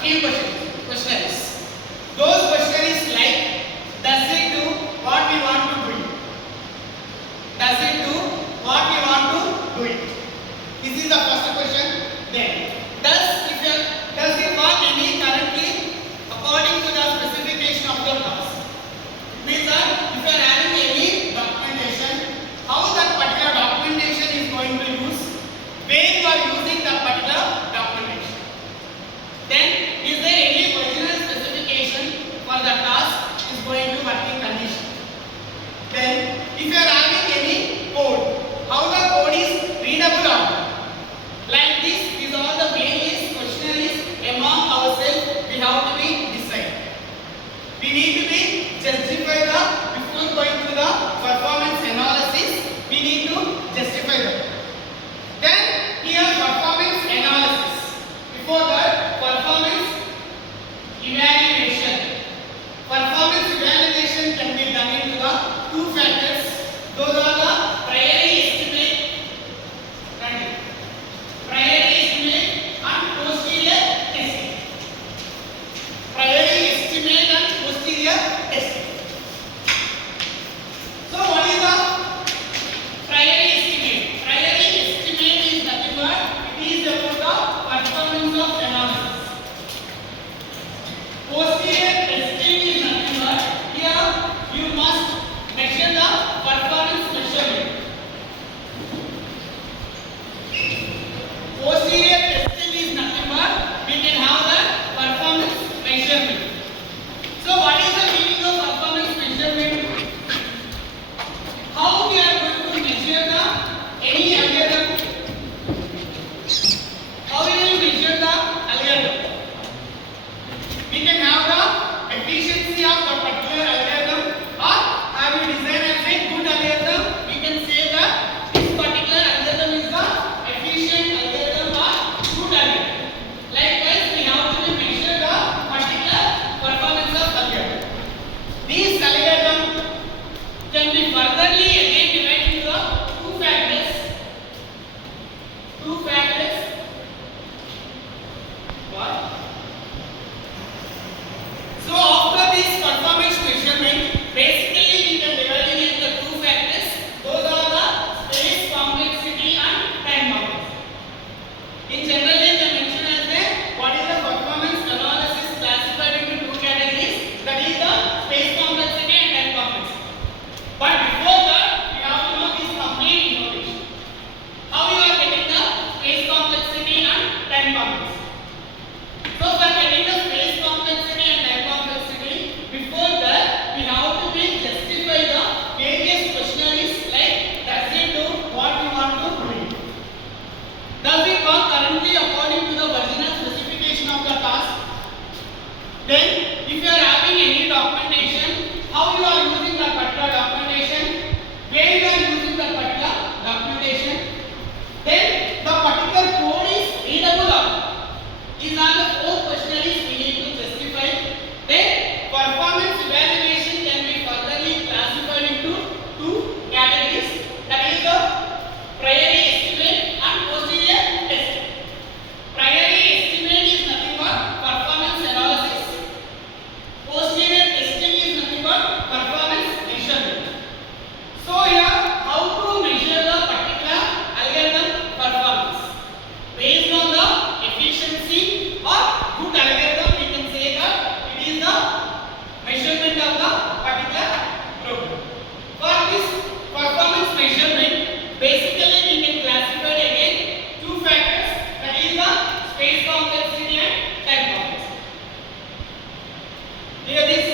few questions. Those questions like, does it do what we want to do it? Does it do what we want to do it? This is the first question. Then, does it work any currently according to the specification of your task? Means that if you are having any documentation, how that particular documentation is going to use, where you are using that particular documentation. Then, is there any original specification for the task is going to working condition? Then, if you are having any code, how the code is readable or not? Like this is all the various questions among ourselves we have to be decided. We need to be justify the before going to the performance analysis. We need to justify that. Then here performance analysis. Before that performance evaluation. Performance evaluation can be done into the two factors. Those are the priori estimate and posterior testing. Priori estimate and posterior testing. So what is the priori estimate? Priori estimate is nothing but it is about the performance of analysis. Posterior testing is nothing but here you must measure the performance measurement. Posterior testing is nothing but we can have the performance measurement. So what is the meaning of performance measurement? How we are going to measure the any algorithm? How we will measure the algorithm? We can have the efficiency of the particular algorithm, or have we designed as a good algorithm? We can say that this particular algorithm is the efficient algorithm or good algorithm. Likewise, we have to measure the particular performance of algorithm. These algorithms can be furtherly again divided into two factors. What? So after this performance measurement, basically we can divide it into two factors. Those are the space complexity and time complexity. In general, they mention as what is the performance analysis classified into two categories. That is the space complexity and time complexity. But before that, we have to know this complete information. How you are getting the space complexity and time complexity. So for getting the space complexity and time complexity, before that we have to be justify the various questionnaires like, does it do what we want to do? Does it work currently according to the original specification of the task? Then if you are having any documentation, how you are using that particular documentation, where you are using that particular documentation, then the particular code is readable or not? These are the four questionnaires we need to justify. Then performance evaluation can be furtherly classified into two categories. That is the priori estimate and posterior testing. Priori estimate is nothing but performance analysis. Posterior testing is nothing but performance measurement. So here, how to measure the particular algorithm performance? Based on the efficiency or good algorithm, we can say that it is the measurement of the particular program. For this performance measurement, basically we can classify again two factors, that is the space complexity and time complexity. Here this